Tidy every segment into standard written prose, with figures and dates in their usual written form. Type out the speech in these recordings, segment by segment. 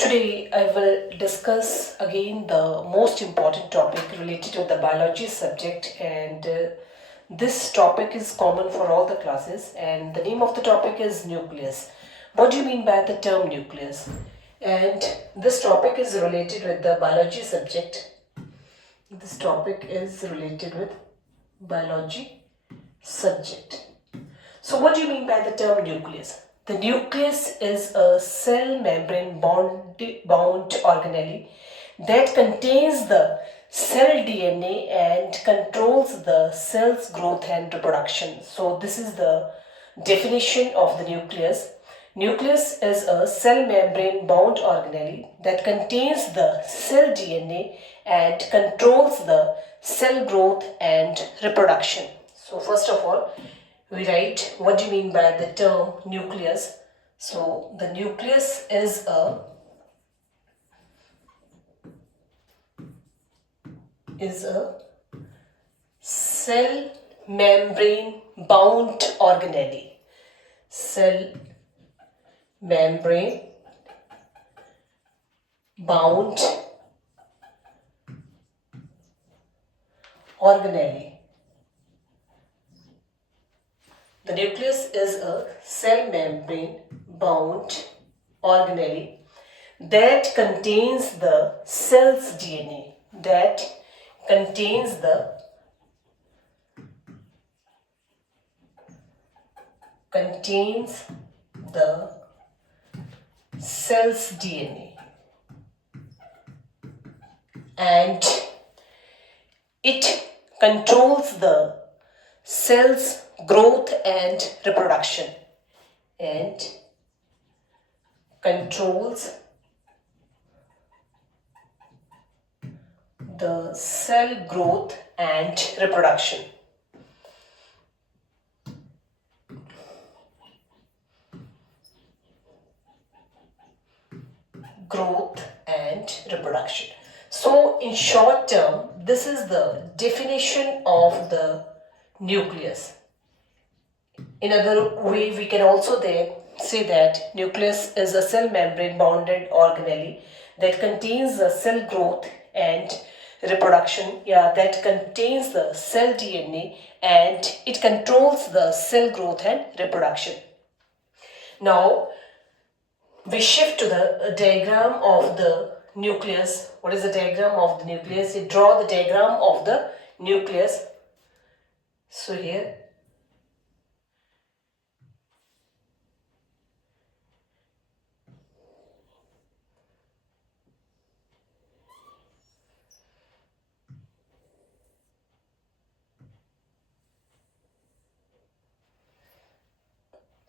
Today, I will discuss again the most important topic related to the biology subject, and this topic is common for all the classes. And the name of the topic is nucleus. What do you mean by the term nucleus? And this topic is related with the biology subject. This topic is related with biology subject. So, what do you mean by the term nucleus? The nucleus is a cell membrane bound organelle that contains the cell DNA and controls the cell's growth and reproduction. So, this is the definition of the nucleus. Nucleus is a cell membrane bound organelle that contains the cell DNA and controls the cell growth and reproduction. So, first of all, we write what do you mean by the term nucleus. So the nucleus is a cell membrane bound organelle. Cell membrane bound organelle. The nucleus is a cell membrane bound organelle that contains the cell's DNA, that contains the cell's DNA, and it controls the cell's growth and reproduction, and controls the cell growth and reproduction. Growth and reproduction. So in short term, this is the definition of the nucleus. In other way, we can also say that nucleus is a cell membrane bounded organelle that contains the cell growth and reproduction, that contains the cell DNA and it controls the cell growth and reproduction. Now we shift to the diagram of the nucleus. What is the diagram of the nucleus? You draw the diagram of the nucleus. So here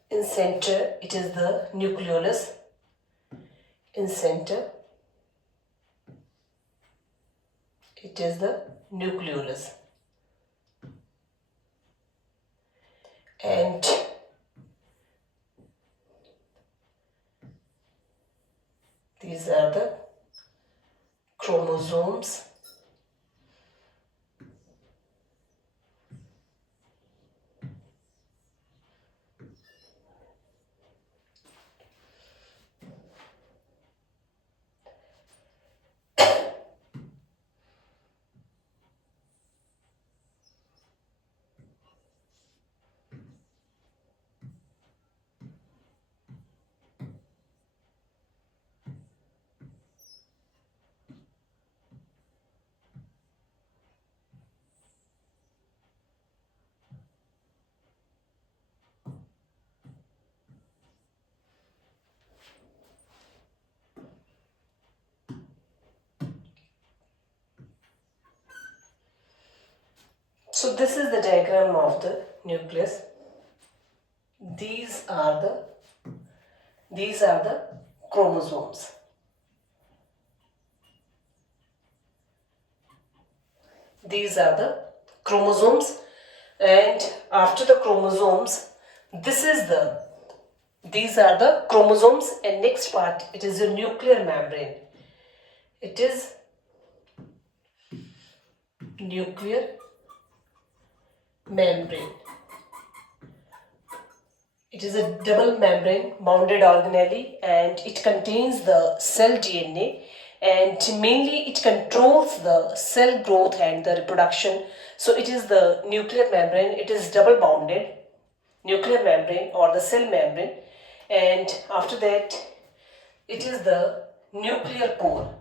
in center it is the nucleolus. In center it is the nucleolus, and these are the chromosomes. So this is the diagram of the nucleus. These are the chromosomes. These are the chromosomes, and after the chromosomes, these are the chromosomes, and next part it is a nuclear membrane. It is nuclear membrane. It is a double membrane bounded organelle and it contains the cell DNA, and mainly it controls the cell growth and the reproduction. So it is the nuclear membrane, it is double bounded nuclear membrane or the cell membrane, and after that it is the nuclear pore.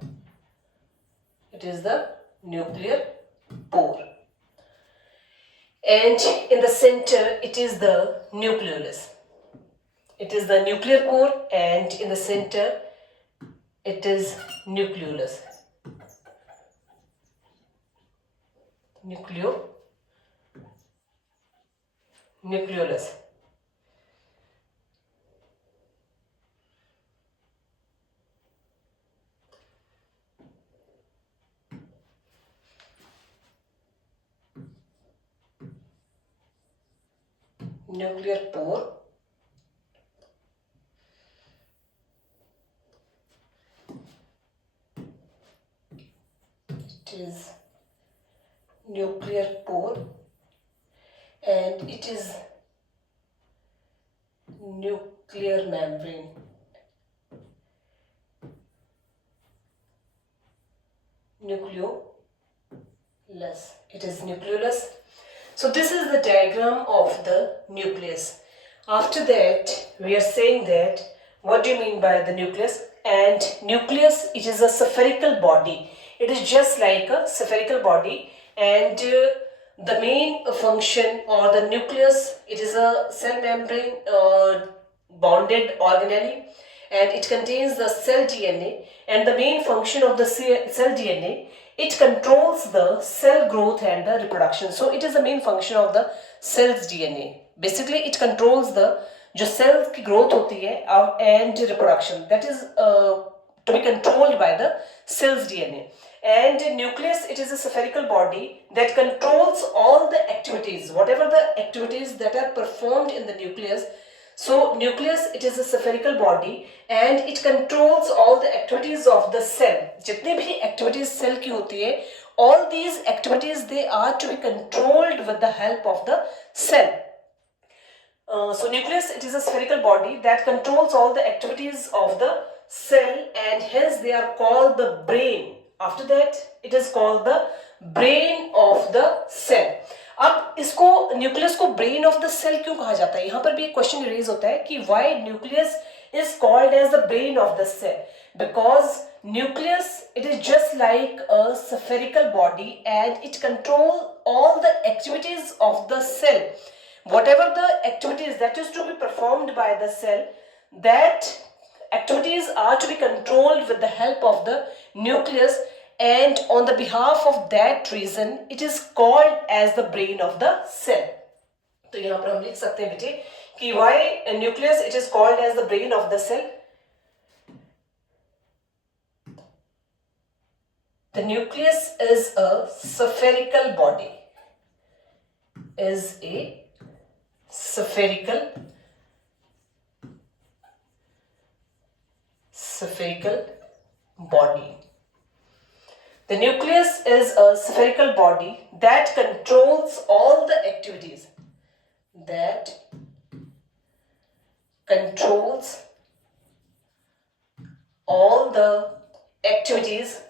It is the nuclear pore. And in the center it is the nucleolus. It is the nuclear pore, and in the center it is nucleolus. Nucleolus. Nuclear pore. It is nuclear pore, and it is nuclear membrane. Nucleolus. It is nucleolus. So this is the diagram of the nucleus. After that, we are saying that what do you mean by the nucleus? And nucleus, it is a spherical body. It is just like a spherical body, and the main function or the nucleus, it is a cell membrane bonded organelle, and it contains the cell DNA, and the main function of the cell DNA, it controls the cell growth and the reproduction. So it is the main function of the cell's DNA. Basically it controls the जो cells की growth होती है and reproduction, that is to be controlled by the cell's DNA. And nucleus, it is a spherical body that controls all the activities, whatever the activities that are performed in the nucleus. So nucleus, it is a spherical body and it controls all the activities of the cell. जितने भी activities cell की होती है, all these activities, they are to be controlled with the help of the cell. So nucleus, it is a spherical body that controls all the activities of the cell, and hence they are called the brain. After that, it is called the brain of the cell. अब इसको nucleus को brain of the cell क्यों कहा जाता है? यहाँ पर भी एक क्वेश्चन रेज होता है कि why nucleus is called as the brain of the cell. Because nucleus, it is just like a spherical body and it controls all the activities of the cell. Whatever the activities that is to be performed by the cell, that activities are to be controlled with the help of the nucleus, and on the behalf of that reason it is called as the brain of the cell. तो यहाँ पर हम लिख सकते हैं बेटे कि why a nucleus, it is called as the brain of the cell. The nucleus is a spherical body. Is a spherical body. The nucleus is a spherical body that controls all the activities. That controls all the activities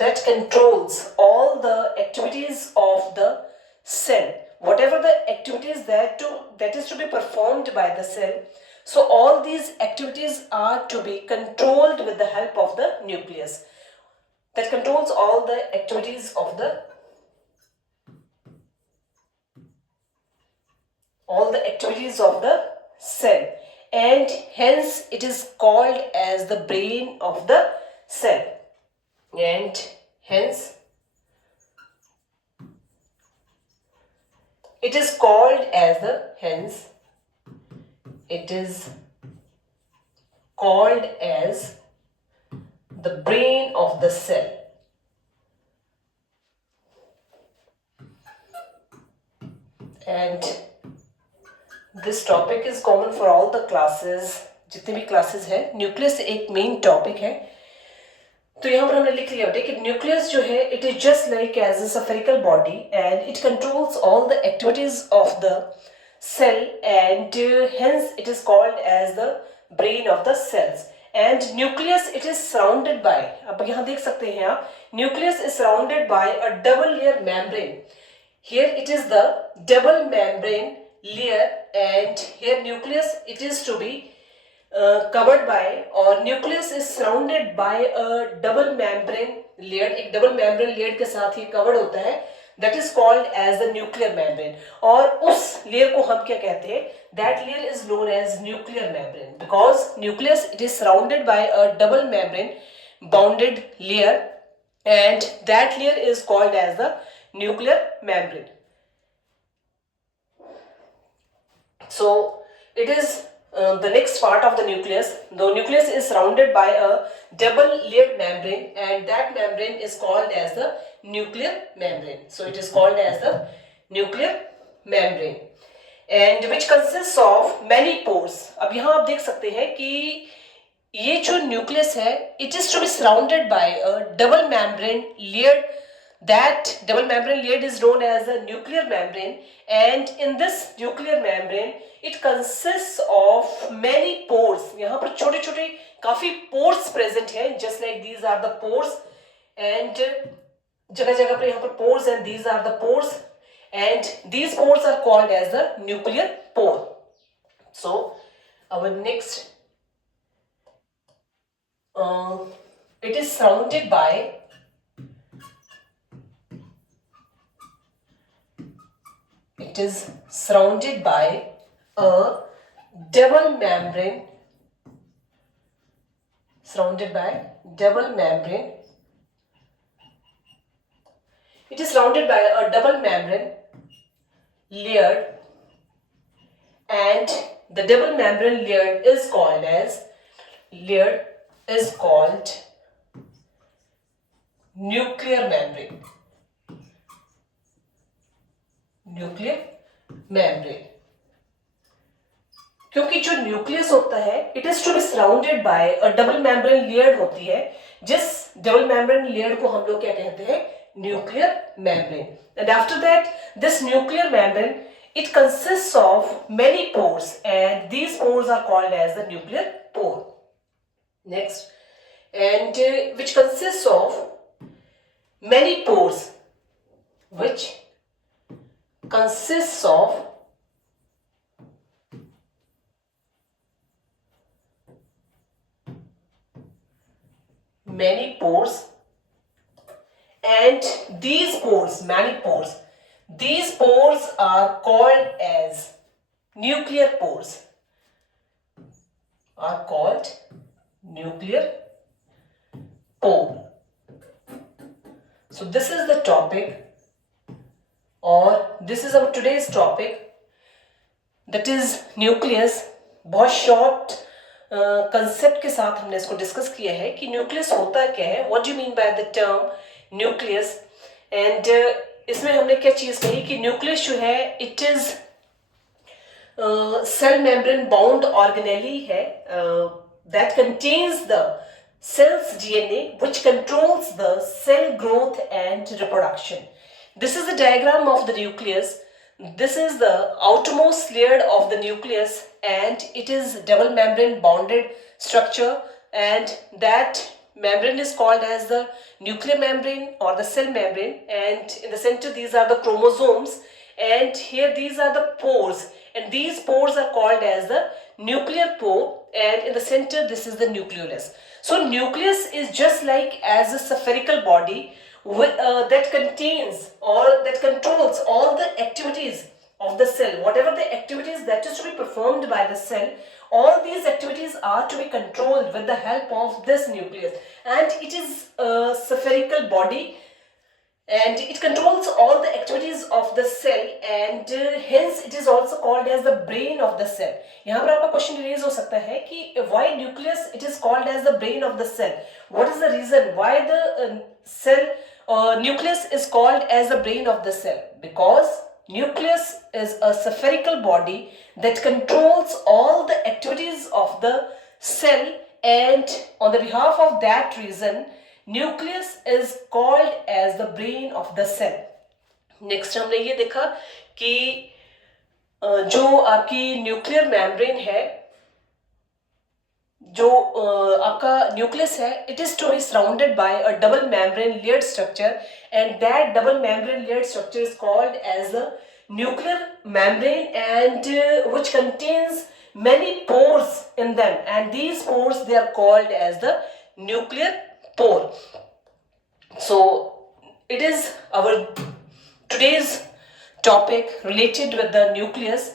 that controls all the activities of the cell. Whatever the activities that is to be performed by the cell, so all these activities are to be controlled with the help of the nucleus. That controls all the activities of the cell, and hence it is called as the brain of the cell. And hence it is called as the brain of the cell. And this topic is common for all the classes. जितने भी classes हैं, nucleus एक main topic है. तो यहाँ पर हमने लिख लिया बेटे कि न्यूक्लियस जो है it is just like as a spherical body and it controls all the activities of the cell and hence it is called as the brain of the cells and nucleus it is surrounded by अब यहाँ देख सकते हैं आप nucleus is surrounded by a double layer membrane. Here it is the double membrane layer and here nucleus it is to be covered by or nucleus is surrounded by a double membrane layer. एक double membrane layer के साथ ही covered होता है, that is called as the nuclear membrane. और उस layer को हम क्या कहते हैं? That layer is known as nuclear membrane because nucleus it is surrounded by a double membrane bounded layer and that layer is called as the nuclear membrane. So it is the next part of the nucleus. The nucleus is surrounded by a double layered membrane and that membrane is called as the nuclear membrane. So it is called as the nuclear membrane and which consists of many pores. अब यहाँ आप देख सकते हैं कि ये जो nucleus है it is to be surrounded by a double membrane layered. That double membrane layer is known as the nuclear membrane and in this nuclear membrane it consists of many pores. यहाँ पर छोटे छोटे काफी pores present हैं just like these are the pores and जगह जगह पर यहाँ पर pores and these are the pores and these pores are called as the nuclear pore. So our next it is surrounded by a double membrane it is surrounded by a double membrane layered and the double membrane layered is called nuclear membrane. क्योंकि जो nucleus होता है it is to be surrounded by a double membrane layer होती है जिस double membrane layer को हम लोग क्या कहते हैं nuclear membrane and after that this nuclear membrane it consists of many pores and these pores are called as the nuclear pore. Next and which consists of many pores which consists of many pores and these pores are called as nuclear pores So this is the topic or this is our today's topic that is nucleus. बहुत short concept के साथ हमने इसको discuss किया है कि nucleus होता क्या है, what do you mean by the term nucleus and इसमें हमने क्या चीज कही कि न्यूक्लियस जो है it is cell membrane bound organelle है that contains the cells DNA which controls the cell growth and reproduction. This is the diagram of the nucleus. This is the outermost layer of the nucleus and it is double membrane bounded structure and that membrane is called as the nuclear membrane or the cell membrane and in the center these are the chromosomes and here these are the pores and these pores are called as the nuclear pore and in the center this is the nucleolus. So nucleus is just like as a spherical body that contains or that controls all the activities of the cell. Whatever the activities that is to be performed by the cell, all these activities are to be controlled with the help of this nucleus. And it is a spherical body and it controls all the activities of the cell and hence it is also called as the brain of the cell. यहाँ पर आपका question raise हो सकता है कि why nucleus it is called as the brain of the cell. What is the reason why the cell nucleus is called as the brain of the cell? Because nucleus is a spherical body that controls all the activities of the cell and on the behalf of that reason nucleus is called as the brain of the cell. Next हमने ये देखा कि जो आपकी nuclear membrane है, जो आपका nucleus है, it is to be surrounded by a double membrane layered structure and that double membrane layered structure is called as the nuclear membrane and which contains many pores in them, and these pores they are called as the nuclear pore. So it is our today's topic related with the nucleus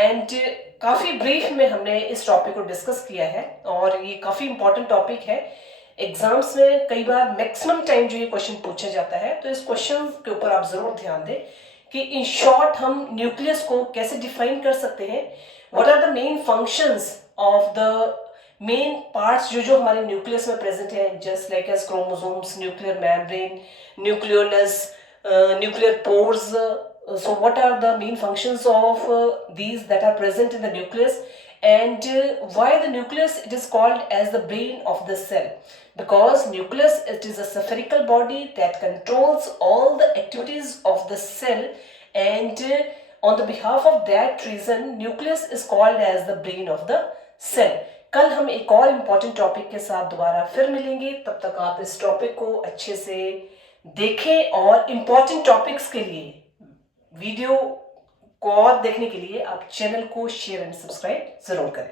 and काफ़ी brief में हमने इस topic को discuss किया है और ये काफ़ी इंपॉर्टेंट टॉपिक है। एग्जाम्स में कई बार मैक्सिमम टाइम जो ये क्वेश्चन पूछा जाता है, तो इस क्वेश्चन के ऊपर आप जरूर ध्यान दें कि इन शॉर्ट हम न्यूक्लियस को कैसे डिफाइन कर सकते हैं, what are the main functions of the main parts जो हमारे न्यूक्लियस में प्रेजेंट है, just like as chromosomes, nuclear membrane, nucleolus, nuclear pores. So what are the main functions of these that are present in the nucleus, and why the nucleus it is called as the brain of the cell? Because nucleus it is a spherical body that controls all the activities of the cell, and on the behalf of that reason nucleus is called as the brain of the cell. कल हम एक और important topic के साथ दोबारा फिर मिलेंगे, तब तक आप इस टॉपिक को अच्छे से देखें और इम्पॉर्टेंट टॉपिक्स के लिए वीडियो को और देखने के लिए आप चैनल को शेयर एंड सब्सक्राइब जरूर करें।